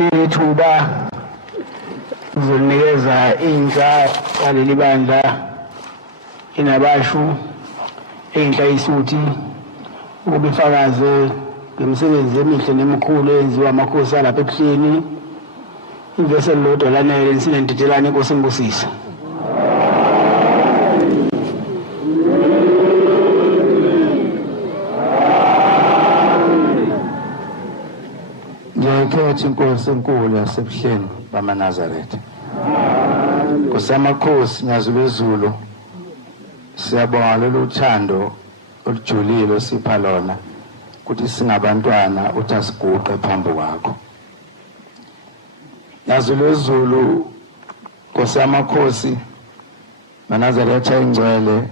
lithuba uzonikeza inhla waleli bandla inabashu enhla isuthi ukuba ifakaze ngemisebenzi emihle nemikhulu eyenziwa amakhosi alapha ebuhleni ivese lodwa lanele sinendidelane inkosi imbusise. Ngiyakhetha inkosi enkulu yasebuhleni bamaNazaretha. Kusamakhosi nyazulezulu siyabonga lolu uthando olujulile osipha lona ukuthi singabantwana uthi asiguqe phambi kwakho. Nyazulezulu Nkosi yamakhosi maNazaretha ingcwele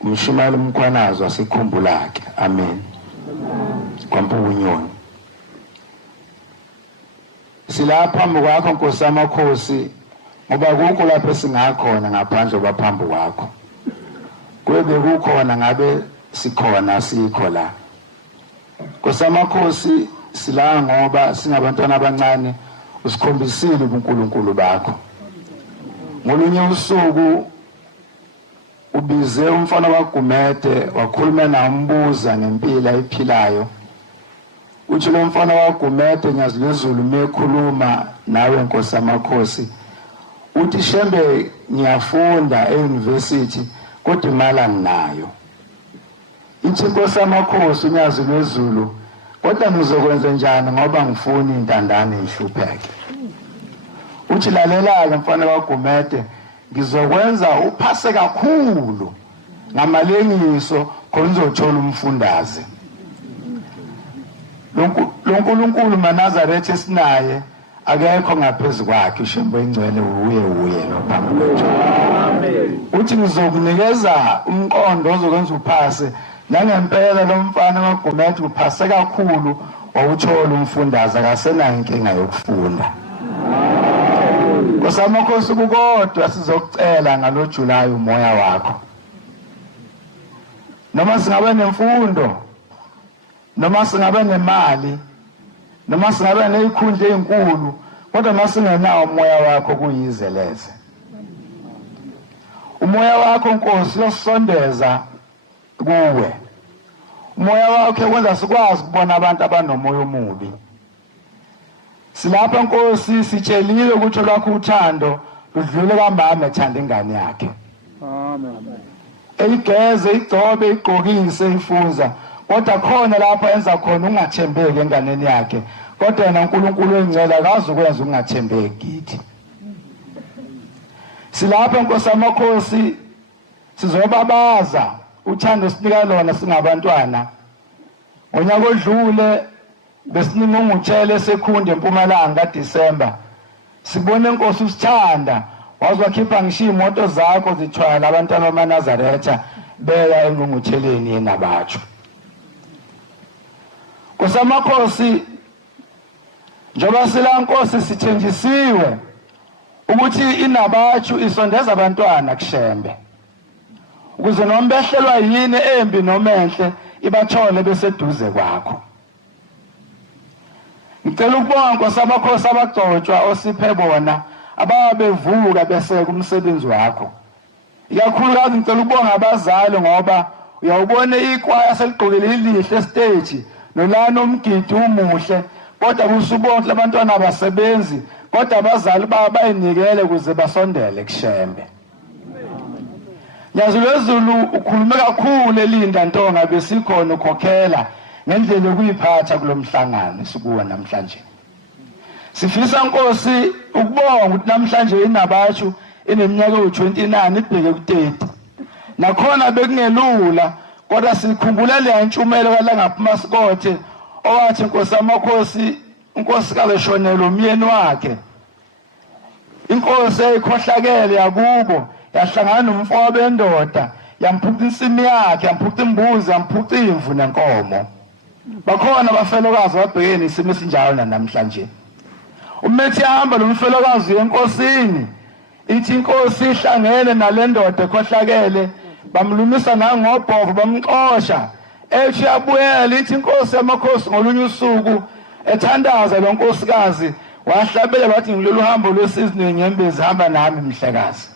umshumayeli umkhwanazo asikhumbulake. Amen. Kwampunyoni silapha phambi kwakho Nkosi yamakhosi ngoba kukho lapho esingakhona ngaphandle kwaphambi kwakho. Kwebe kukhona ngabe sikhona sikho la. Nkosi yamakhosi sila ngoba singabantwana abancane usikhombisile ubuNkulunkulu bakho. Ngolunye usuku ubize umfana waGumede wakhuluma nambuza ngempilo ayiphilayo. Uthi lo mfana waGumede nyazulezulu mekhuluma nawe Nkosi yamakhosi uthi shembe ngiyafunda euniversity kodwa imali anginayo. Ithi Nkosi yamakhosi unyazulezulu kodwa ngizokwenza njani ngoba ngifuni intandane ihlupheke. Uthi lalela-ke mfana waGumede ngizokwenza uphase kakhulu ngamalengiso khona uzothola umfundaze. Lo Nkulunkulu maNazaretha esinaye akekho ngaphezu kwakhe ushembo ingcwele uye lo phambi kwethu. Uthi ngizokunikeza umqondo ozokwenza uphase nangempela lo mfana waGumede uphase kakhulu wawuthola umfundaze akasenayo inkinga yokufunda. Nkosi yamakhosi kukodwa sizokucela ngalo July umoya wakho. Noma singabe nemfundo noma singabe nemali noma singabe nezikhundla ezinkulu kodwa masingenawo umoya wakho kuyizeleze. Umoya wakho Nkosi uyosondeza kuwe. Umoya wakho wenza sikwazi ukubona abantu abanomoya omubi. Silapha Nkosi sitshelile ukuthi lwakho uthando ludlule kamama ethanda ingane yakhe. Amen. Eyigeze igcobe igqokise ifunza kodwa khona lapha enza khona ungathembeki enganeni yakhe kodwa yena uNkulunkulu engcela akazi ukwenza ungathembeki kithi. Silapha Nkosi yamakhosi sizobabaza uthando sinika lona singabantwana. Ngonyaka odlule besininga ungutshele sekhunde eMpumalanga kaDisemba sibone Nkosi usithanda wazokhipha ngisho imoto zakho zithwala abantwana bamaNazaretha beya engungutheleni yenabatshu. Nkosi yamakhosi njoba sila Nkosi sithenjisiwe ukuthi inabatshu isondeza abantwana kushembe ukuze noma behlelwa yini embi noma enhle ibathole beseduze kwakho. Ngicela ukubonga Nkosi yamakhosi abagcotshwa osiphe bona ababevuka beseka umsebenzi wakho. Ikakhulukazi ngicela ukubonga abazali ngoba uyawubona ikwaya seligqokile ilihle stage nolana umgidi umuhle kodwa kusubonke labantwana abasebenzi kodwa abazali bayinikele ukuze basondele kushembe. Nyazulezulu ukhulume kakhulu elinda Ntonga besikhona ukhokhela ngendlela yokuyiphatha kulomhlangano sikuwa namhlanje. Sifisa Nkosi ukubonga ukuthi namhlanje inabatshu eneminyaka ewu29 ibheke ku30. Nakhona bekungelula kodwa sikhumbula le ntshumelo kalangapha Sikothe owathi Nkosi yamakhosi uNkosi kaleshonela umyeni wakhe. Inkosi eyikhohlakele yakubo yahlangana nomfowabo bendoda yamphuca insimi yakhe yamphuca imbuzi yamphuca imvu nenkomo. Bakhona abafelokazi babhekene isimo esinjalo namhlanje. Umethi hamba lo mfelokazi enkosini ithi inkosi ihlangene nalendoda ekhohlakele bamlumisa nangobhovu bamxosha ethi yabuyela ithi Nkosi yamakhosi ngolunye usuku ethandaza lo nkosikazi wahlabela wathi ngilolu hambo lwesizwe nenyembezi hamba nami mhlekazi.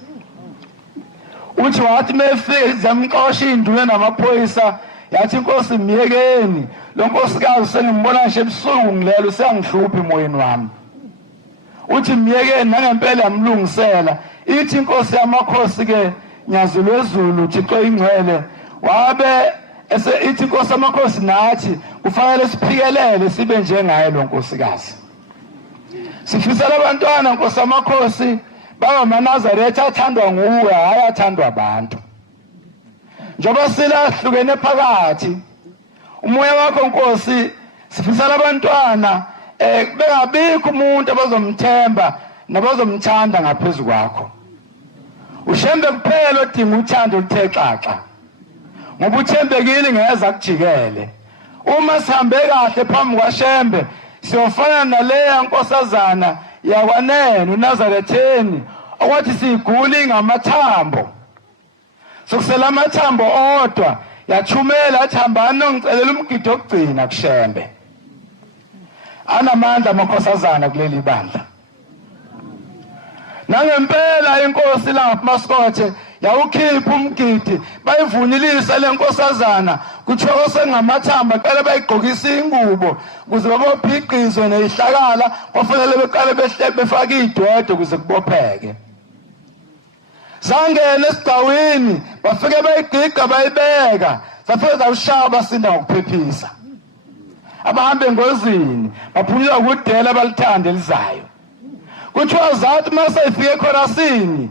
Uthi wathi mefike zamxosha indume namaphoyisa yathi inkosi miyekeni lo nkosikazi sengimbona nje ebusuku ngilelo useyangihlupha emoyeni wami. Uthi miyekeni nangempela yamlungisela ithi inkosi yamakhosi ke Nyazulwezulu Thixo ingcwele wabe ithi inkosi yamakhosi nathi kufanele siphikelele sibe njengaye lo nkosikazi. Sifisela abantwana nkosi yamakhosi baba maNazaretha athandwa nguwe hayi athandwa abantu. Njoba silahlukene phakathi umoya wakho Nkosi sifisela abantwana bengabikho umuntu abazomthemba nabazomthanda ngaphezulu kwakho. Ushembe kuphela odinga uthando oluthe xaxa. Ngoba uthembekile ngeza kujikele. Uma sihambe kahle phambi kwaShembe siyofana naleya nkosazana yakwanene uNazaretheni okwathi siguli ngamathambo. Sokusela amathambo odwa yathumela athambana ngicelela umgido ogcina kuShembe. Anamandla amakhosazana kuleli bandla. Nangempela inkosi lapha Maskothe yawukhipha umgidi bayivunilisa lenkosazana kuthiwa sengamathamba qala bayigqokisa ingubo kuze babophiqizwe neyihlakala kwafanele beqale befaka idwede kuze kubopheke. Sangena esigcawini bafike bayigiqa bayibeka safike zawushaya basinda ngokuphephisa. Abahambe engozini baphunyelwa ukudela balithande lizayo. Kuthiwa zathi mase ifike ekhorasini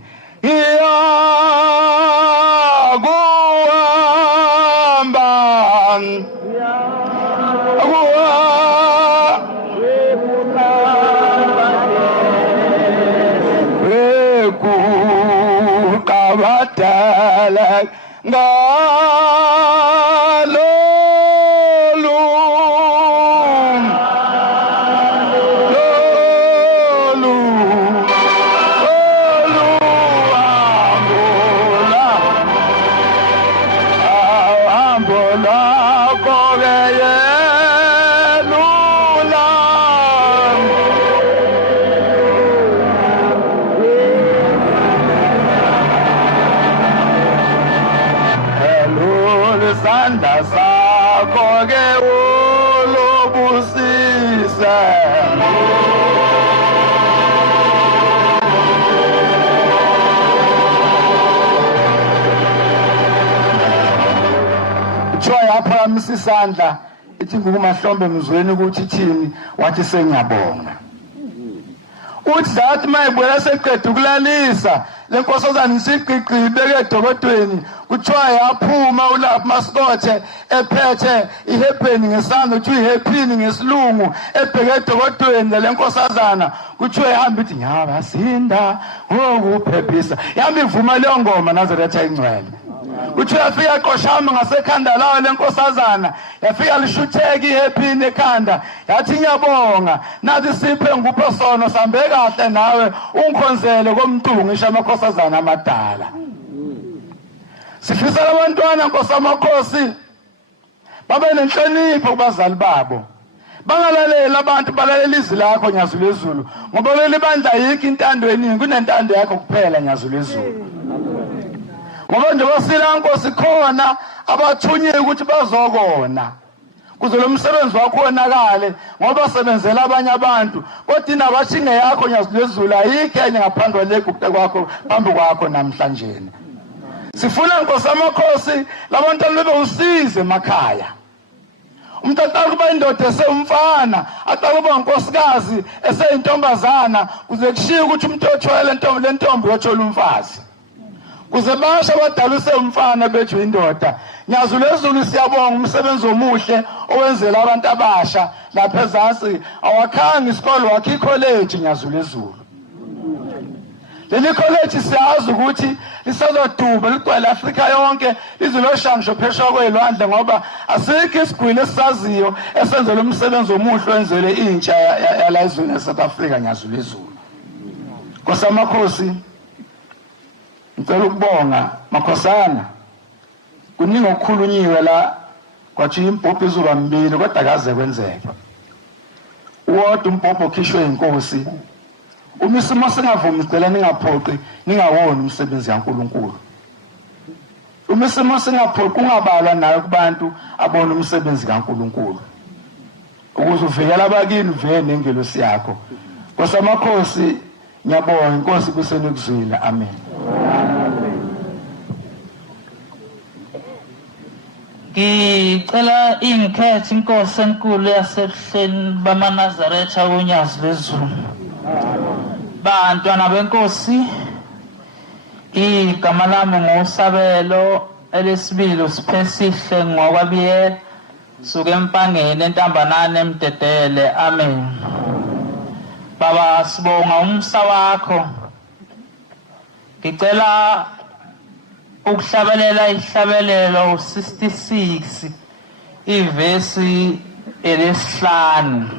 isandla ithi ngumahlombe mzweni ukuthi thini wathi sengiyabonga. Uthi zathi mayibuya seqeda ukulalisa lenkosazana isiqiqi ibeke edokodweni kuthiwa yaphuma ulapha Maskothe ephethe ihepeni ngesandla uthi ihepini ngesilungu ebheke edokodweni lenkosazana kuthiwa ihamba ithi nyaba sinda ngokuphephisa yami ivuma leyo ngoma Nazaretha ingcwele. Uthi yafika aqoshama ngasekhanda lawo lenkosazana yafika lishutheka ihepini ekhanda yathi ngiyabonga nathi siphe ngupho sono sambe kahle nawe ungikhonzele komntungu ngisho amakhosazana amadala. Sifisela abantwana Nkosi yamakhosi babe nenhlonipho kubazali babo. Bangalaleli abantu balalela izwi lakho Nyazulwezulu ngoba leli bandla yikho intando eningi kunentando yakho kuphela Nyazulwezulu. Ngoba nje wasila Nkosi khona abathunyiwe ukuthi bazokona kuze lo msebenzi wakho onakale ngoba basebenzela abanye abantu kodwa inabashinge yakho Nyazulwezulu ayikho enye ngaphandle legupte kwakho phambi kwakho namhlanje. Sifuna Nkosi yamakhosi labantu libe usize emakhaya. Umuntu aqala kuba indoda esewumfana aqala kuba unkosikazi eseyintombazana kuze kushiye ukuthi umuntu othwele lentombi yothola umfazi. Kuze basha badaluse umfana bethu indoda. Nyazulwezulu siyabonga umsebenzi omuhle owenzela abantu abasha lapha ezansi awakhanga isikole wakhe icollege Nyazulwezulu. Leli college siyazi ukuthi lisazoduba ligcwele Afrika yonke lizoloshangisho phesheya kwelwandle ngoba asikho isigwili esisaziyo esenzela umsebenzi omuhle wenzele intsha yala ezweni eSouth Africa Nyazulwezulu. Nkosi yamakhosi ngicela ukubonga makhosana kuningi okukhulunyiwe la kwathi impuphu izuba mbili kodwa kaze kwenzeke. wodwa umbhobho okhishwe inkosi uma isimo singavumi sicela ningaphoqi ningawona umsebenzi kaNkulunkulu uma isimo singaphoqi kungabalwa nayo kubantu abona umsebenzi kaNkulunkulu ukuze uvikela abakini uvele nengelosi yakho Nkosamakhosi ngiyabonga inkosi kusenokuzwela amen Ngicela ingikhethe inkosi enkulu yasebuhleni bamaNazaretha unyazi lwezulu bantwana benkosi igama lami ngusabelo elesibili usiphesihle ngokwabiye suke empangeni entambanane emdedele amen Baba sibonga umsa wakho ngicela ukuhlabelela ihlabelelo 66 ivesi elesihlanu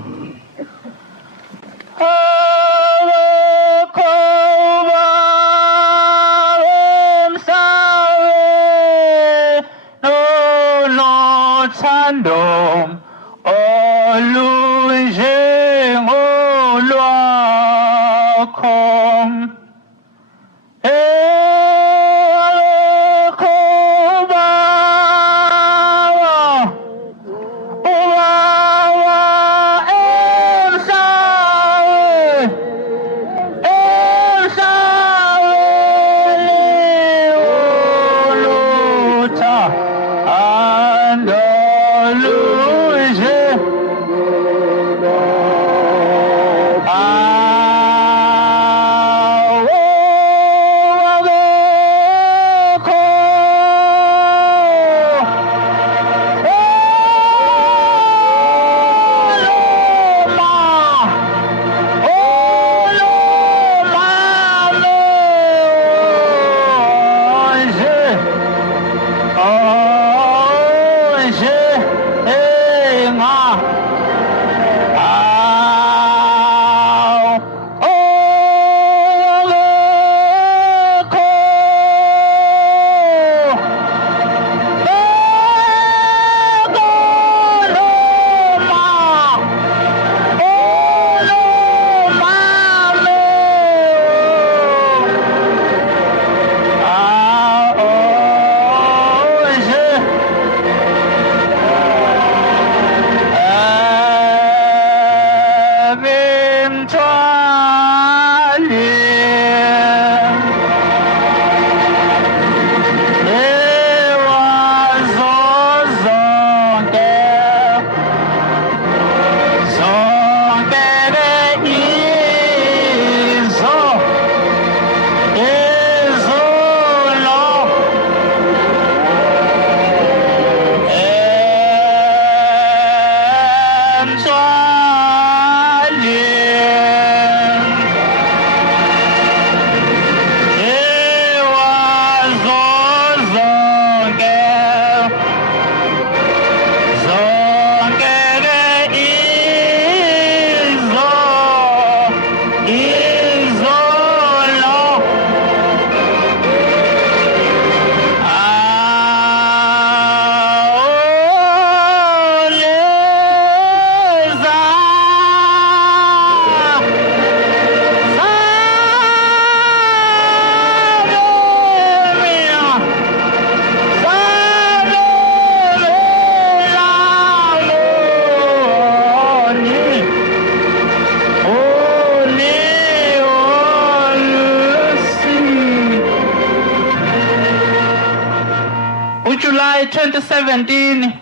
July 2017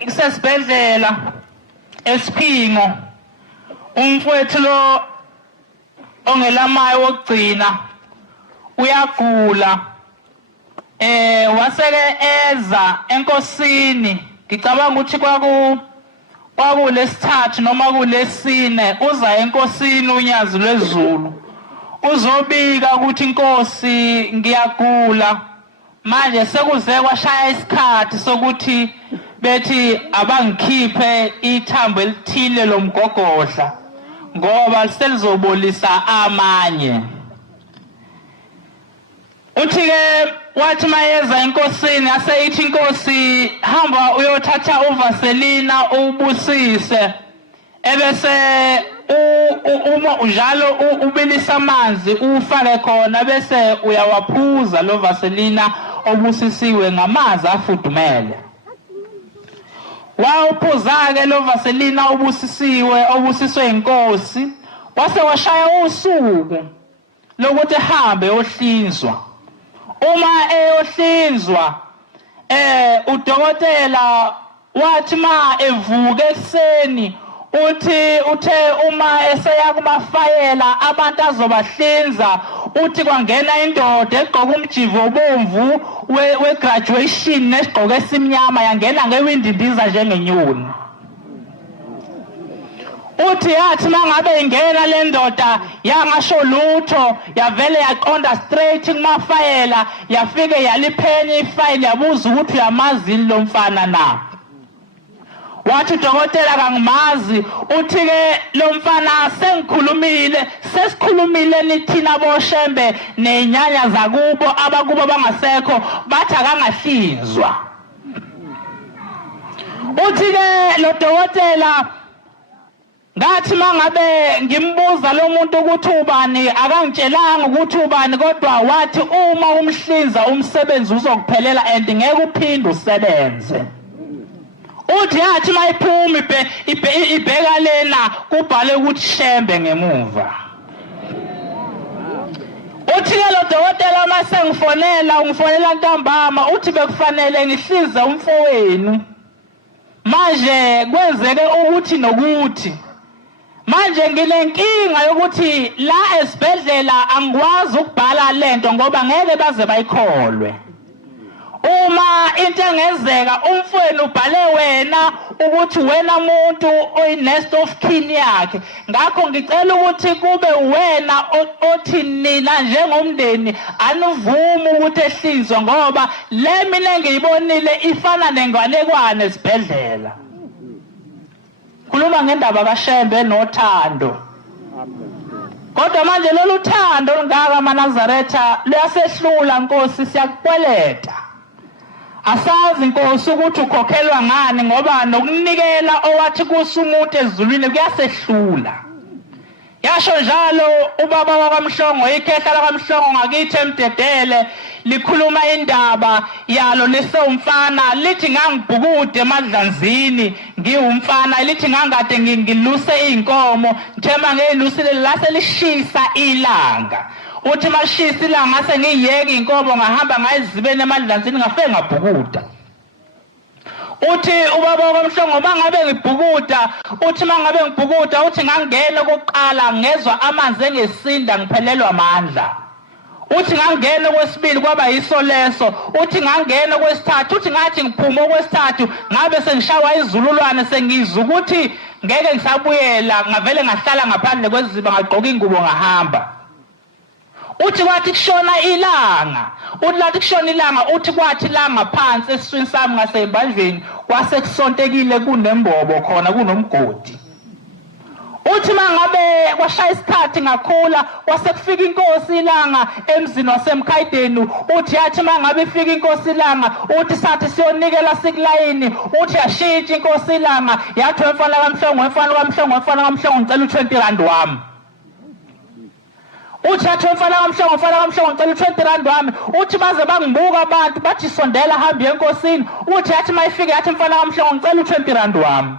isesibhedlela esiphingo umfowethu lo ongelamayo wokugcina uyagula waseke eza enkosini ngicabanga ukuthi kwakulesithathu noma kulesine uza enkosini unyazi lwezulu uzobika ukuthi inkosi ngiyagula manje sekuze kwashaya isikhathi sokuthi bethi abangikhiphe ithambo elithile lomgogodla ngoba selizobolisa amanye uthi ke wathi mayeza enkosini aseyithi inkosi hamba uyothatha uvaselina ubusise ebese uma njalo ubilisa amanzi ufake khona bese uyawaphuza lo vaselina obusisiwe ngamanzi afudumele. Wawuphuza ke lo vaselina obusiswe inkosi wase washaya usuku lokuthi hambe yohlinzwa. Uma eyohlinzwa udokotela wathi ma evuke ekseni uthe uma eseya kumafayela abantu azobahlinza uthi kwangena indoda egqoka umjivo obomvu we-graduation nesigqoko esimnyama yangena ngewindindiza njengenyoni. Uthi yathi mangabe ingena le ndoda yangasho lutho yavele yaqonda straight kumafayela yafike yaliphenya ifayili yabuza ukuthi uyamazini lo mfana na. Wathi udokotela kangimazi uthi ke lo mfana sesikhulumile nithina boshembe nenyanya zakubo abakubo bangasekho bathi akangahlinzwa. Uthi ke lo dokotela ngathi mangabe ngimbuza lo muntu ukuthi ubani akangitshelanga ukuthi ubani kodwa wathi uma umhlinza umsebenzi uzokuphelela and ngeke uphinde usebenze. Uthi yathi mayiphuma ibheka lena kubhale ukuthi shembe ngemuva. Uthi ke lo dokotela mase ngifonela ntambama uthi bekufanele ngihlize umfowenu manje kwenzeke ukuthi nokuthi manje ngilenkinga yokuthi la esibhedlela angikwazi ukubhala lento ngoba ngeke baze bayikholwe. Uma into engenzeka umfowenu ubhale wena ukuthi wena umuntu oyinext of kin yakhe ngakho ngicela ukuthi kube wena othi nina njengomndeni anuvuma ukuthi ehlinzwe ngoba le mina engiyibonile ifana nenganekwane esibhedlela. Khuluma ngendaba kaShembe nothando. Kodwa manje lolu thando olungaka maNazaretha luyasehlula Nkosi siyakukweleta. Asazi Nkosi ukuthi ukhokhelwa ngani ngoba nokunikela owathi kusumuntu ezulwini kuyasehlula. Yasho njalo ubaba wakwaMhlongo ikhehla lakwaMhlongo ngakithi eMdedele likhuluma indaba yalo lesomfana lithi ngangibhukude emadlanzini ngiwumfana lithi ngangade ngiluse inkomo thema ngelusile lase lishisa ilanga. Uthi mashisa ilanga ngase ngiyeke inkomo ngahamba ngayizibene emadlanzini ngafike ngabhukuda. Uthi ubaba wakwaMhlongo mangabe ngibhukuda uthi mangabe ngibhukuda uthi ngangena kokuqala ngezwa amanzi engesinda ngiphelelwa amandla. Uthi ngangena kwesibili kwaba yiso leso uthi ngangena kwesithathu uthi ngathi ngiphuma kwesithathu ngabe sengishawa izululwane sengizwa ukuthi ngeke ngisabuyela ngavele ngahlala ngaphandle kweziba ngagqoka ingubo ngahamba. Uthi kwathi kushona ilanga uthi lathi kushona ilanga uthi kwathi ilanga phansi esiswini sami ngasembandleni kwase kusontekile kunembobo khona kunomgodi. Uthi mangabe kwashaya isikhathi ngakhula kwase kufika inkosi ilanga emzini wasemkhayideni uthi yathi mangabe ifika inkosi ilanga uthi sathi siyonikela sikulayini uthi yashintsha inkosi ilanga yathi mfana kaMhlongo ngicela u20 wami. Uthi yathi mfana kaMhlongo ngicela u20 wami uthi baze bangibuka abantu bathi sondela hambi enkosini uthi yathi mayifike yathi mfana kaMhlongo ngicela u20 wami.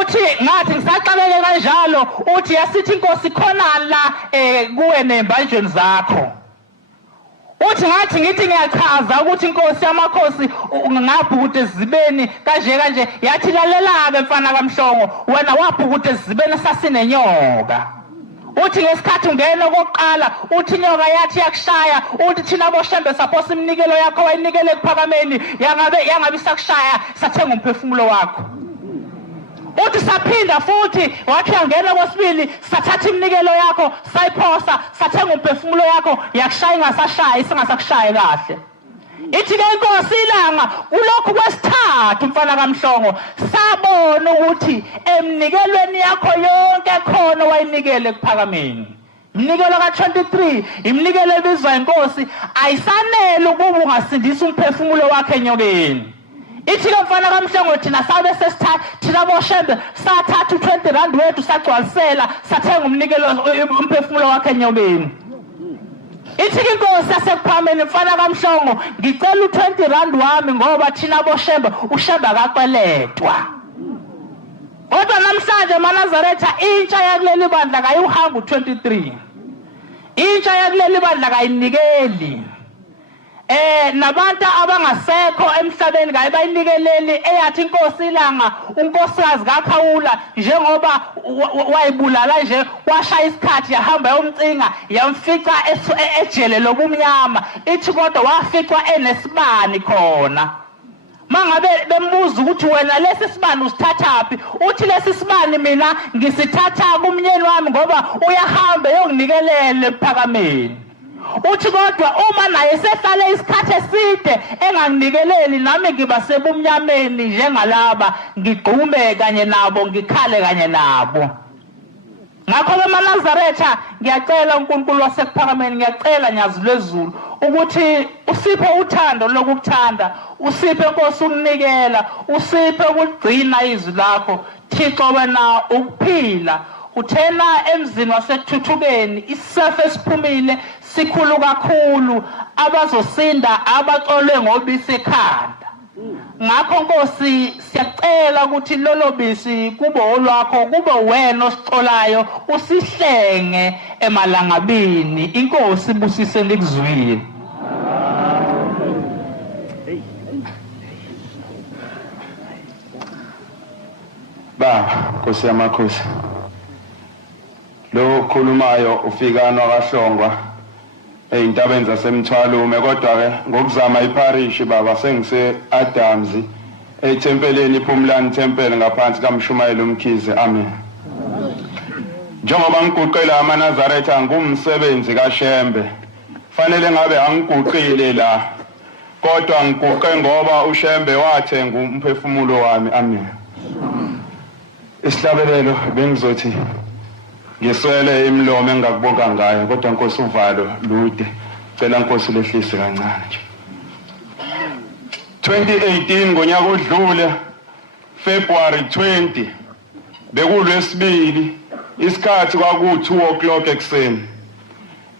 Uthi ngathi ngisaxabeke kanjalo uthi yasithi inkosi khona la kuwe nembanjweni zakho. Uthi ngathi ngithi ngiyachaza ukuthi inkosi yamakhosi ngabhukude ezibeni kanje yathi lalela-ke mfana kaMhlongo wena wabhukude ezibeni sasinenyoka. Uthi ngesikhathi ungena kokuqala uthi inyoka yathi yakushaya uthi thina boshembe saphosa iminikelo yakho wayinikele ekuphakameni yangabe sakushaya sathenga umphefumulo wakho. Uthi saphinda futhi wathi yangena kwesibili sathatha iminikelo yakho sayiphosa sathenga umphefumulo yakho yakushaya ingasashaya isingasakushaye kahle. Ithi ke inkosi ilanga kulokhu kwesithathu mfana kaMhlongo sabona ukuthi emnikelweni yakho yonke khona wayinikele ekuphakameni Mnikelo ka-23 imnikelo ebizwa inkosi ayisanele ukuba ungasindisa umphefumulo wakhe enyokeni. Ithi-ke mfana kaMhlongo thina sabe thina boShembe sathatha u-20 wethu sagcwalisela sathenga umnikelo umphefumulo wakhe enyokeni. Ithi-ke inkosi yasekuphameni mfana kaMhlongo ngicela u-20 wami ngoba thina boShembe uShembe akakweletwa. Kodwa namhlanje eManazaretha intsha yakuleli bandla kayiwuhamba u-23. Intsha yakuleli bandla kayinikeli. Nabantu abangasekho emhlabeni kayibayinikeleli eyathi inkosi ilanga unkosikazi kaKhawula njengoba wayibulala nje washaya isikhathi yahamba yomcinga yamfica ejele lobumnyama. Ithi kodwa waficwa enesibani khona. Mangabe bembuza ukuthi wena lesi sibani usithathaphi uthi lesi sibani mina ngisithatha kumnyeni wami ngoba uyahamba yonginikelele ephakameni. Uthi kodwa uma naye sehlale isikhathi eside enganginikeleli nami ngiba sebumnyameni njengalaba ngigqume kanye nabo ngikhale kanye nabo. Ngakho-ke eManazaretha ngiyacela uNkulunkulu wasekuphakameni ngiyacela nyazi lwezulu ukuthi usiphe uthando lokukuthanda, usiphe Nkosi ukunikela, usiphe ukugcina izwi lakho. Thixo wena ukuphila uthena emzini wasekuthuthukeni isifo esiphumile sikhulu kakhulu abazosinda abacolwe ngobisi ekhanda. Ngakho Nkosi siyacela ukuthi lolo bisi kube olwakho kube wena osicolayo usihlenge emalangabini. Inkosi ibusise likuzwile. Nkosi yamakhosi, lo khulumayo ufikana kaHlongwa eyintabeni zaseMthwalume, kodwa-ke ngokuzama iparishi baba sengise Adams ethempeleni iPhumlani Temple ngaphansi kaMshumayeli uMkhize. Amen. Njengoba ngiguqela amaNazaretha ngumsebenzi kaShembe, fanele ngabe angiguqile la, kodwa ngiguqe ngoba uShembe wathenga umphefumulo wami. Amen. Isihlabelelo bengizothi ngiswele imlomo engakubonga ngayo, kodwa Nkosi uvalo lude. Cela Nkosi lehlise kancane nje. 2018 ngonyaka odlule February 20 bekulwesibili isikhathi kwaku2:00 ekseni.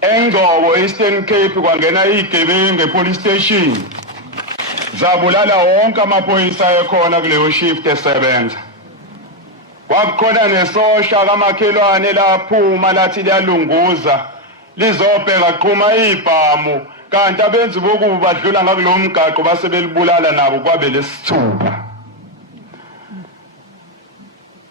Engcobo Eastern Cape kwangena igebengu epolice station zabulala wonke amaphoyisa ekhona kuleyo shift esebenza. Kwakukhona nesosha kamakhelwane laphuma lathi liyalunguza lizobheka qhuma ibhamu, kanti abenzi bokuba badlula ngakulo mgaqo base belibulala nabo kwabe lesithupha.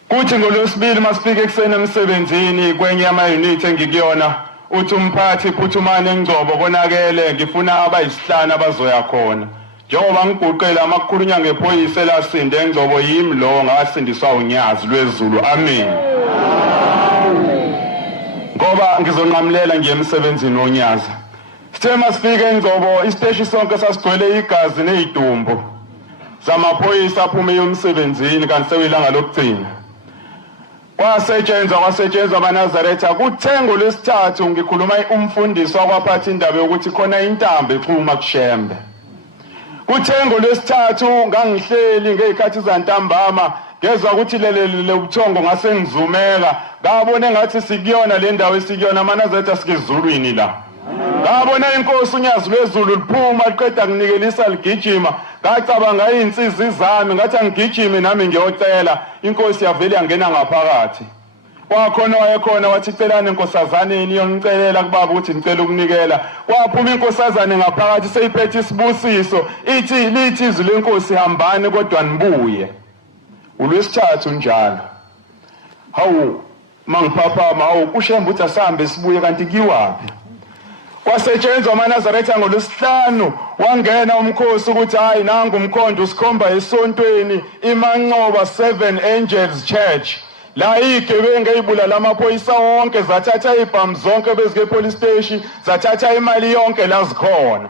Kuthi ngolosibili masifike ekseni emsebenzini kwenye ama-unit engikuyona uthi umphathi Phuthumani Engcobo konakele ngifuna abayisihlanu abazoya khona. Njengoba ngiguqela amakhulunywa ngephoyisa elasinde Engcobo yimi lo ngasindiswa unyazi lwezulu. Amen. Ngoba ngizonqamulela ngiye emsebenzini wonyaza. Sithe masifike Engcobo isiteshi sonke sasigcwele igazi nezidumbu zamaphoyisa aphume emsebenzini kanti sewilanga lokugcina. Kwasetshenzwa amaNazaretha kuthengo lesithathu ngikhuluma umfundisi wakwaphatha indaba yokuthi khona intambo exhuma kuShembe. Kuthengo lesithathu ngangihleli ngezikhathi zantambama ngezwe ukuthi lele ubuthongo ngase ngizumeka ngabona engathi sikuyona le ndawo esikuyona amaNazaretha sikizulwini la. Ngabona inkosi unyazi lwezulu liphuma liqeda kunikelisa ligijima ngacabanga insizwe zami ngathi angigijime nami ngiyocela inkosi yavele yangena ngaphakathi. Kwakhona wayekhona wathi celani enkosazaneni yongicelela kubaba ukuthi ngicela ukunikela. Kwaphuma inkosazane ngaphakathi seyiphethe isibusiso lithi izwi lenkosi hambani kodwa nibuye. Ulwesithathu njalo. Hawu mangiphaphama kuShembe uthi asambe sibuye kanti kiwaphi? Kwasetshenzwa amaNazaretha ngolwesihlanu wangena umkhosi ukuthi hayi nangu umkhondo usikhomba esontweni iMancoba 7 Angels Church. La igebengu eyibulala amaphoyisa wonke zathatha ibhamu zonke bezike police station zathatha imali yonke lazikhona.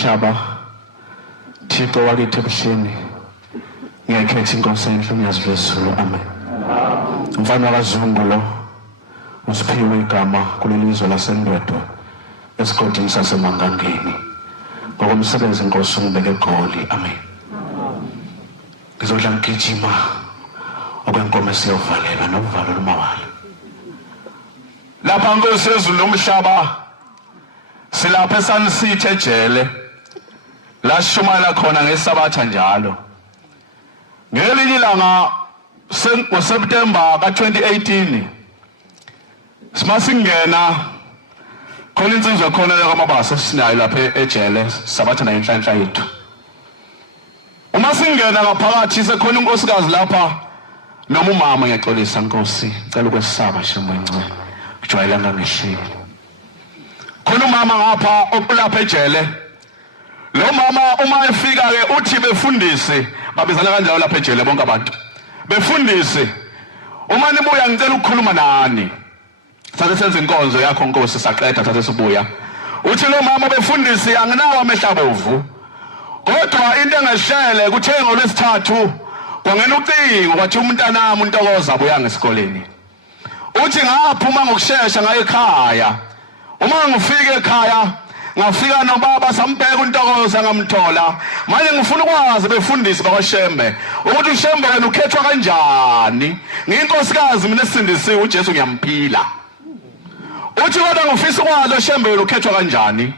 lomhlaba Thixo wakithi ebuhleni ngiyakhetha inkosi enhle ngiyazivezulu amen mfana kaZungu lo usiphiwe igama kulelizwe laseNdwedwe esigodini saseMangangeni ngokomsebenzi inkosi ngibeke eGoli amen ngizodla ngigijima okwenkomo siyovalela novalo lumawala lapha nkosi yezulu lomhlaba silapha eSunCity ejele la shumana khona ngesabatha njalo ngelinye ilanga ngoSeptember ka2018 simasingena khona insizwa khona yakamabasa sinayo lapha ejele sabatha na inhlanhla yethu uma singena ngaphakathi sekhona unkosikazi lapha noma umama ngiyaxolisa nkosi ngicela ukwesaba shemwence kujwayelanga ngehlile khona umama ngapha opulapha ejele lo mama uma efika ke uthi befundise babizana kanjalo lapha ejele bonke abantu befundise uma nibuya ngicela ukukhuluma nani sathe senze inkonzo yakho nkosi saqeda sathe sibuya uthi lo mama befundise anginawo amehlabovu kodwa into engashele kuthe ngolwesithathu kwangena ucingo kwathi umntanami uNtokoza abuya ngesikoleni uthi ngaphuma ngokusheshsha ngaye ekhaya uma ngifike ekhaya ngafika nobaba sambheka uNtokoza ngamthola manje ngifuna ukwazi befundisi bakwaShembe ukuthi uShembe wena ukhethwa kanjani ngiyinkosikazi mina esindisiwe uJesu ngiyamphila uthi kodwa ngifisa ukwazi uShembe wena ukhethwa kanjani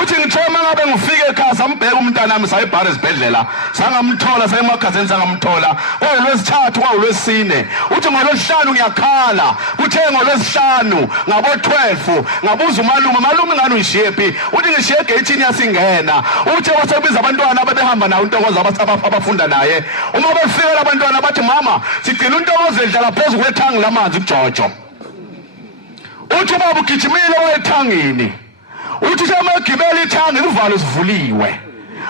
uthi ngithoma ngabe ngifike ekhaya sambheka umntanami sayibhara esibhedlela sangamthola sayemagazini sangamthola kwalwesithathu kwalwesine uthi ngolwesihlanu ngiyakhala kuthe ngolwesihlanu ngabo 12 ngabuza malume ngani uyishephi uthi ngishiye gate yasingena uthi wasebiza abantwana ababehamba nawo uNtokoza abafunda naye uma befika abantwana bathi mama sigcina uNtokoza edlala phezulu kwethangi lamanzi kuJojo uthi baba ugijimile wayethangini uthi uma egibela ithangi ivalo sivuliwe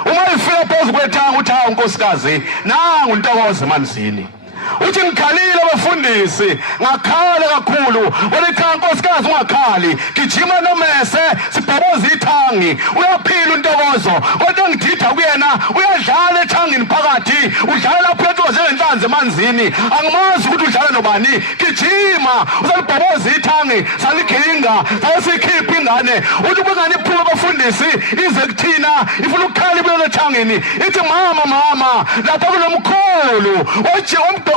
uma ifika phezulu kwethangi uthi hawu nkosikazi nangu uNtokoza emanzini uthi ngikhalile abafundisi ngakhala kakhulu wena nkosikazi ungakhali gijima nomese sibhoboza ithangi uyaphila uNtokozo kodwa ngidida kuyena uyadlala ethangini phakathi udlala lapho njengenhlanzi emanzini angimazi ukuthi udlala nobani gijima usalibhoboza ithangi saliginga sayisikhipha ingane uthi bengani iphuma abafundisi ize kuthina ifuna ukukhala ibuyele ethangini ithi mama lapha kunomkhulu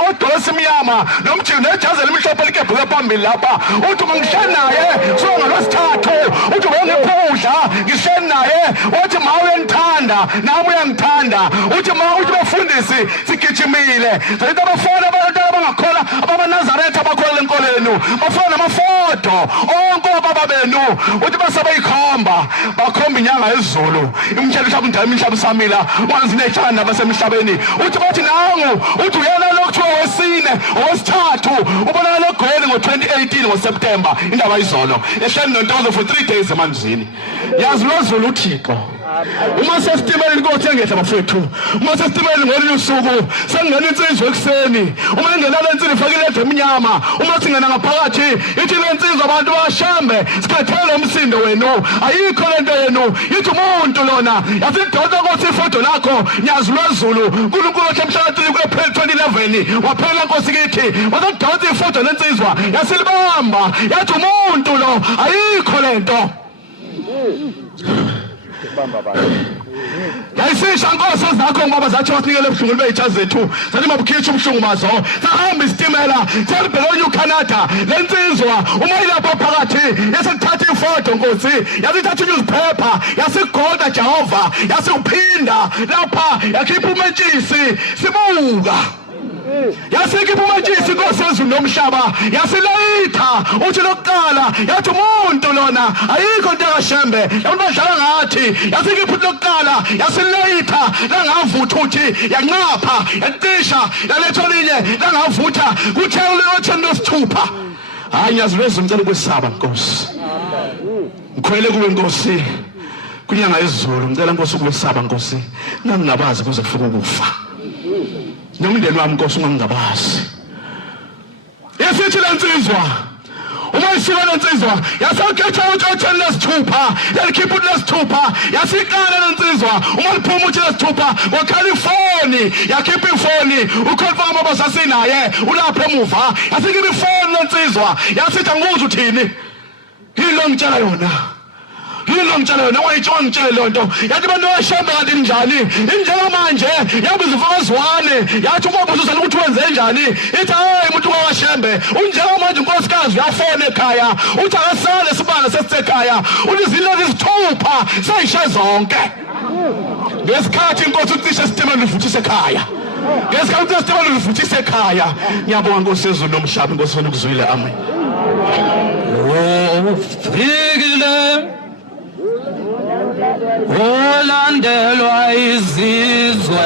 odosi imnyama nomjini nejazi elimhlophe elikebhuke phambili lapha uthi ngihleli naye songa lwesithathu uthi bengiphudla ngihleli naye uthi ma uyanithanda nami uyangithanda uthi bafundisi sigijimile sayithi abafana abangakhola abamaNazaretha abakhola enkoleni bafana namafoto onke obaba benu uthi basebeyikhomba bakhomba inyanga yezulu imhlaba indaba imhlaba samila wanzi nethanda basemhlabeni uthi bathi nangu uthi uyena lokuthiwa wesine owesithathu ubona leGoli ngo2018 ngoSeptember indaba izolo ehleli noNtokozo for 3 days emanzini yazi lozulu uThixo uma sesitimela inkosi engehla bafethu uma sesitimela ngolunye usuku sengena insizwa ekseni uma ingena lensini ifakile lemnyama uma singena ngaphakathi ithi lensizwa abantu baShembe sikhathele umsindo wenu ayikho lento yenu yithi umuntu lona yasidonsa nkosi ifoto lakho nyazi lozulu uNkulunkulu emhlabeni kuApril 2011 waphela nkosi kithi wasidonsa ifoto lensizwa yasilibamba yathi umuntu lo ayikho lento yayisisha nkosi zakho ngoba zathi wasinikele ubuhlungu beyicha zethu sathi mabukhitsha ubuhlungu bazo sahamba isitimela selibheka eNew-Canada lensizwa uma ilapha phakathi yasethatha ifoto nkosi yasithatha newspaper yasigoda Jehova yasikuphinda lapha yakhipha umentshisi sibuka yasikipha umentshisi inkosi yezulu nomhlaba yasilayitha uthi lokuqala yathi umuntu lona ayikho into kaShembe abantu badlala ngathi yasikipha lokuqala yasilayitha langavutha uthi yanqapha yacisha yaletha linye langavutha kuthe uLotsheni losithupha hayi ngiyaziveza ngicela ukwesaba nkosi ngikhwele kuwe nkosi kunyanga yezulu ngicela nkosi ukwesaba nkosi ngingabazi kuze kufike ukufa nomndeni wami nkosi ungangabazi yesithi lensizwa uma isuka lensizwa yasakhetha utshotsheni lesithupha yalikhipha lesithupha yasiqala lensizwa uma liphuma uthi lesithupha ngoCalifornia yakhipha ifoni ukhonfa amabasa sinaye ulapha emuva yasikhipha ifoni lensizwa yasithi angibuza uthini yilo ngitshela yona yilo ngitshela yona wayitshwa ngitshela lonto yathi abantu bashamba kanti njani injengamanje yabiza ufakazwane yathi umabuza uzana ukuthi wenze njani ithi hayi umuntu washembe unjengamanje unkosikazi uyafona ekhaya uthi akasale sibanga sesisekhaya ulizilo lizithupha sayishe zonke ngesikhathi inkosi ucishe isitimela livuthisa ekhaya ngesikhathi isitimela livuthisa ekhaya ngiyabonga Nkosi yezulu nomhlaba Nkosi wena ukuzwile amen Fikile olandelwa izizwe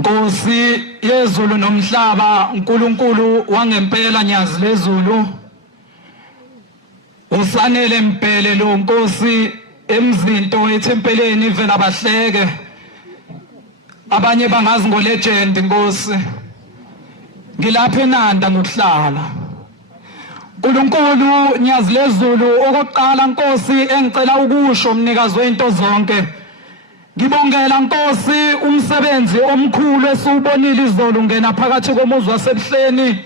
Nkosi yezulu nomhlaba uNkulunkulu wangempela nyazi lezulu usanele mpele lo Nkosi emzinto ethempeleni ivela bahleke abanye bangazi ngolegend Nkosi ngilapha eNanda ngokuhlala uNkulunkulu nyazi lezulu okokuqala Nkosi engicela ukusho umnikazi weinto zonke ngibongela Nkosi umsebenzi omkhulu esubonile izolo ngena phakathi komuzi wasebuhleni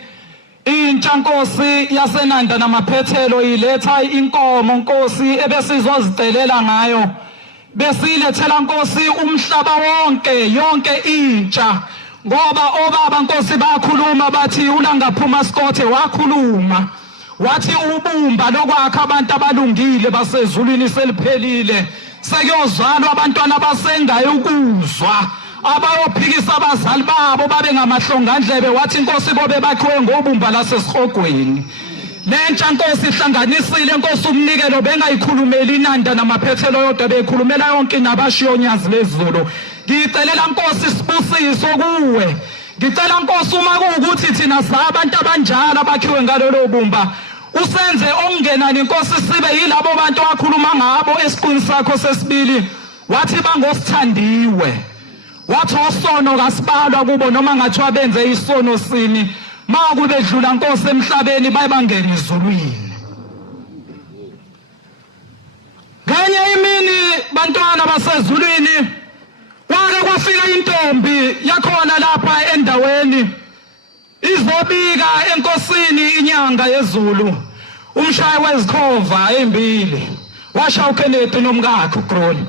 intsha Nkosi yaseNanda namaphethelo iletha inkomo Nkosi ebesizozicelela ngayo besilethela Nkosi umhlaba wonke yonke intsha ngoba obaba Nkosi bakhuluma bathi ulangaphuma Skothe wakhuluma wathi ubumba lokwakha abantu abalungile basezulwini seliphelile sekuyozalwa abantwana basengayo ukuzwa abayophikisa abazali babo babe ngamahlongandlebe wathi Nkosi bobe bakhiwe ngobumba lasesihogweni lentsha Nkosi ihlanganisile Nkosi umnikelo bengayikhulumeli iNanda namaphethelo yodwa beyikhulumela yonke nabashiyo nyazi lezulu ngicelela Nkosi sibusiso kuwe ngicela Nkosi uma kuwukuthi thina sabantu abanjalo abakhiwe ngalelo bumba usenze ongenani Nkosi sibe yilabo bantu akhuluma ngabo esiqini sakho sesibili wathi bangosithandiwe wathi osono kasibalwa kubo noma ngathiwa benze isono sini makube dlula Nkosi emhlabeni bayibangena izulwini Ngenye imini bantwana basezulwini kwake kwafika intombi yakhona lapha endaweni izobika enkosini inyanga yezulu umshayi wezikhova ezimbili washa uKenneth nomkakhe uGroli.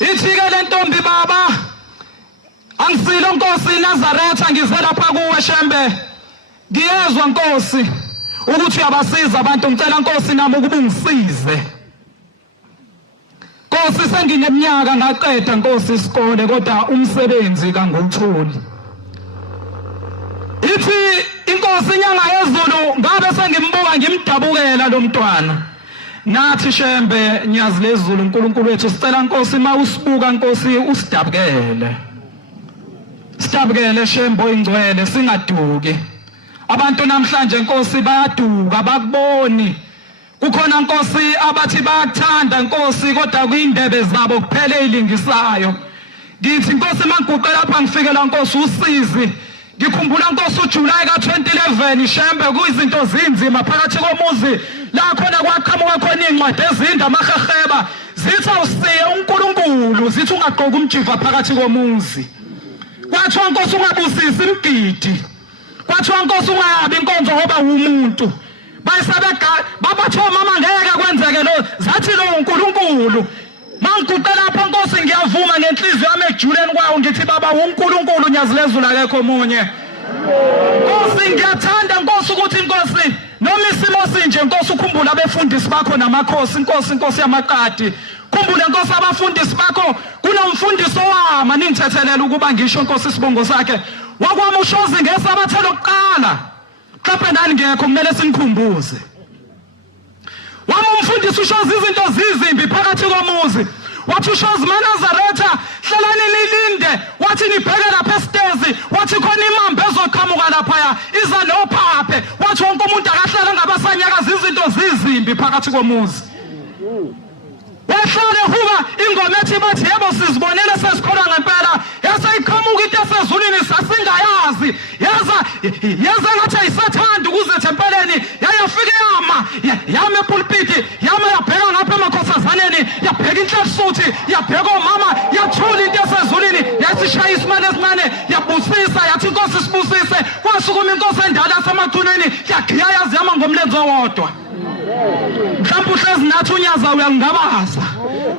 Ithi-ke le ntombi baba angisilo Nkosi Nazaretha ngize lapha kuwe Shembe ngiyezwa Nkosi ukuthi uyabasiza abantu ngicela Nkosi nami ukuba ungisize. Nkosi sengineminyaka ngaqeda Nkosi isikole kodwa umsebenzi kangiwutholi. Ithi inkosi inyanga yezulu ngabe sengimbuka ngimdabukela lo mntwana. Nathi Shembe nyazi lezulu uNkulunkulu wethu sicela Nkosi mawusibuka Nkosi usidabukele. Sidabukele Shembe oyingcwele singaduki. Abantu namhlanje Nkosi bayaduka bakuboni. Kukhona Nkosi abathi bayathanda Nkosi kodwa kuyindebe zabo kuphela ezilingisayo. Ngithi Nkosi mangiguqe lapha ngifikela Nkosi usizi. Ngikhumbula Nkosi uJuly ka2011 Shembe kuyizinto zinzima phakathi komuzi la khona kwaqhamuka khona incwadi ezinda amaheheba zithi awusiye uNkulunkulu zithi ungaqoka umjiva phakathi komuzi. Kwathiwa Nkosi ungabusisi imgidi. Kwathiwa Nkosi ungayabi inkonzo ngoba umuntu. Bayisabeka babathi mama ngeke kwenzeke lo zathi lo uNkulunkulu. Mangiguqe lapha Nkosi ngiyavuma ngenhliziyo yami ejuleni kwawo ngithi baba uNkulunkulu nyazi lezulu akekho omunye. Nkosi ngiyathanda Nkosi ukuthi Nkosi noma isimo sinje Nkosi ukhumbula abefundisi bakho namakhosi Nkosi yamaqadi. Khumbula Nkosi abafundisi bakho kunomfundisi owama ningithethelela ukuba ngisho Nkosi isibongo sakhe. Wakwami uShozi ngesabatha lokuqala. Mhlawumbe nani ngekho kumele sinikhumbuze. Wami umfundisi uShozi izinto zizimbi phakathi komuzi. Wathi uShozi Nazaretha hlalani nilinde wathi nibheke lapha estezi wathi khona imambe ezoqhamuka lapha iza nophaphe wathi wonke umuntu akahlala ngabasanyakaza izinto zizimbi phakathi komuzi. Wahlale huba ingoma ethi bathi yebo sizibonele sesikhola ngempela yaseyiqhamuka into esezulwini sasingayazi yaza ngathi ayisathanda ukuze tempeleni yayafika yama epulpiti yama yabheka ngapha emakhosazaneni yabheka inhlansuthi yabheka omama yathula into esezulwini yasishaya isimane esincane yabusisa yathi Nkosi sibusise kwasukuma inkosi endala yasemaqhunweni yagiya yazama ngomlenze owodwa. Mhlawumbe uhlezi nathi unyaza uyangabaza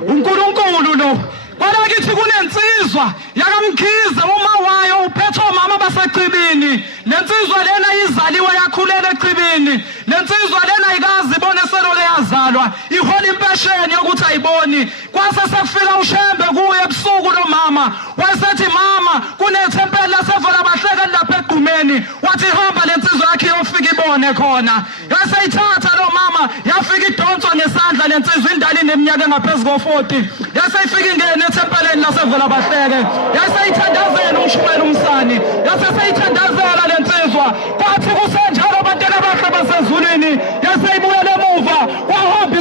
uNkulunkulu lo kwala kithi kunensizwa yakamkhize uma wayo uphethe omama basecibini. Lensizwa lena izaliwe yakhulela ecibini. Lensizwa lena ayikazi ibone selole yazalwa ihola impesheni yokuthi ayiboni. Kwase sekufika uShembe kuye ebusuku lo mama wayesethi mama kunethempeli lasevela bahleke lapha egqumeni wathi hamba lensizwa yakhe yofika ibone khona. Yaseyithatha lo mama yafika idonswa ngesandla lensizwa indala ineminyaka engaphezulu ko40 yaseyifika ingene ethempeleni lasevela bahleke yaseyithandazela umshumela umsani yaseyithandazela lensizwa kwathi kusenjalo abantwana abahle basezulwini yaseyibuyela emuva kwahamba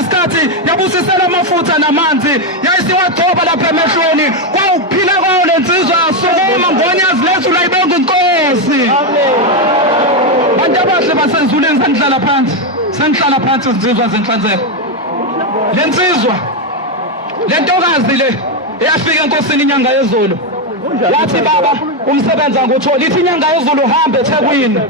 isikhathi yabusisela amafutha namanzi yayisiwagcoba lapha emehlweni kwawuphila kwayo lensizwa yasukuma ngonyazi lezulu ayibonga Inkosi. Abantu abahle basezulwini sengihlala phansi insizwa zenhlanzeko. Lensizwa lentokazi le eyafika enkosini inyanga yezulu wathi baba umsebenzi anguthola ithi inyanga yezulu hamba eThekwini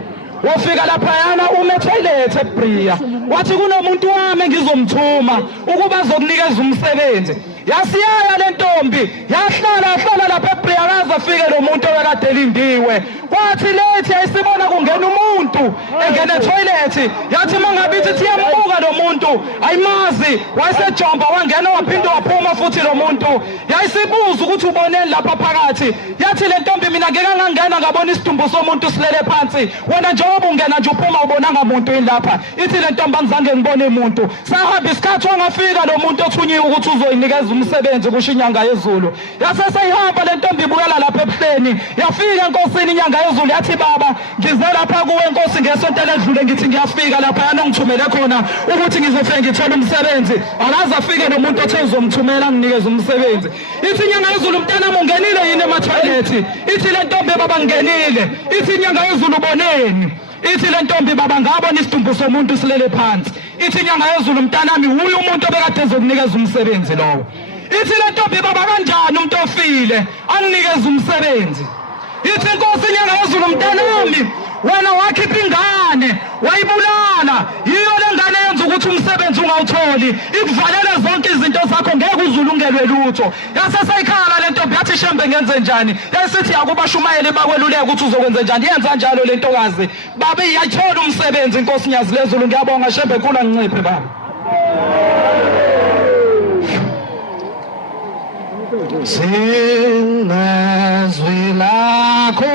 wofika lapha yana ume toilet eBria wathi kunomuntu wami ngizomthuma ukuba azokunikeza umsebenzi. Yasiyaya le ntombi yahlala lapha eBria kaze afike lo muntu obekade elindiwe. Kwathi lethi ayisibona kungena umuntu engene toilet yathi mangabithi thiyambuka lo muntu ayimazi wayesejomba wangena waphinda waphuma futhi lo muntu yayisibuza ukuthi uboneni lapha phakathi. Yathi le ntombi mina ngeke ngangena ngabona isidumbu somuntu silele phansi wena njengoba ungena nje uphuma ubonanga muntu yini lapha. Ithi le ntombi angizange ngibone umuntu. Sahamba isikhathi wangafika lo muntu othunyiwe ukuthi uzoyinikeza umsebenzi kusho inyanga yezulu. Yaseseyihamba le ntombi ibuyela lapha ebuhleni yafika enkosini inyanga yezulu yathi baba ngize lapha kuwe Nkosi ngesonto ledlule ngithi ngiyafika lapha yana ngithumele khona ukuthi ngizofike ngithola umsebenzi akaze afike nomuntu othe uzomthumela nginikeze umsebenzi. Ithi inyanga yezulu mntanami ungenile yini ema-toilet? Ithi le ntombi baba ngenile. Ithi inyanga yezulu boneni? Ithi le ntombi baba ngabona isidumbu somuntu silele phansi. ithi inyanga yezulu mntanami uye umuntu obekade ezokunikeza umsebenzi lowo. Ithi le ntombi baba kanjani umuntu ofile anginikeza umsebenzi. Ithi inkosi inyanga yezulu mntanami wena wakhipha ingane wayibulala yiyo le ngane yenza ukuthi umsebenzi ungawutholi ikuvalele zonke izinto zakho ngeke uzulungelwe lutho. Yasesayikhala le ntombi yathi shembe ngenze njani yasithi yakubashumayeli bakweluleka ukuthi uzokwenza njani yenza njalo le ntokazi baba iyathola umsebenzi inkosi nyazi lezulu ngiyabonga shembe khula nginciphe baba. Sinezwi lakho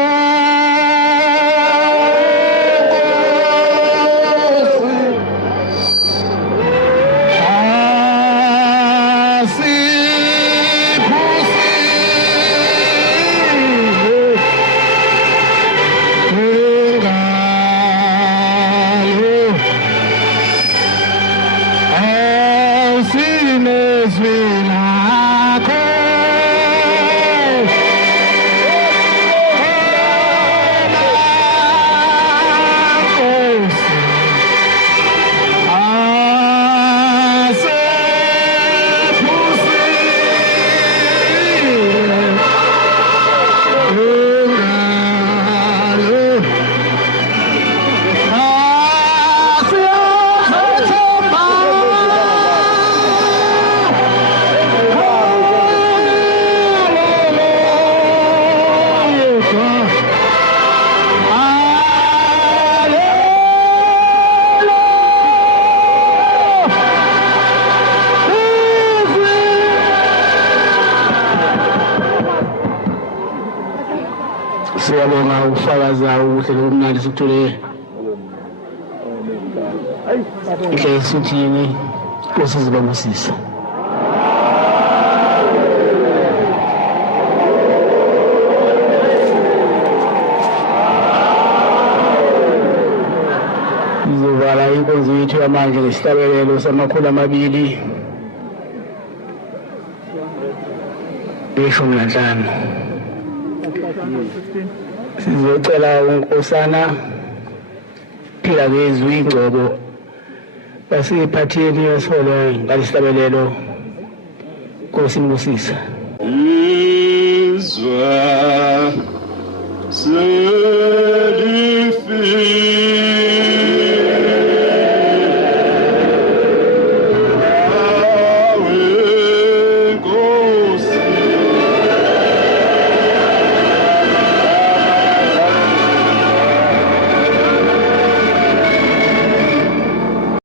siyabonga ukufakaza ubuhle nobumnandi sikuthole inhle esuthini Nkosi zibambusisa. Izovala inkonzo yethu yamanje ngesihlabelelo samakhulu 215. Sizocela unkosana phila ngezwi ingcobo basiphatheni yesolo ngalihlabelelo Nkosi Mbusisa. Izwa selifika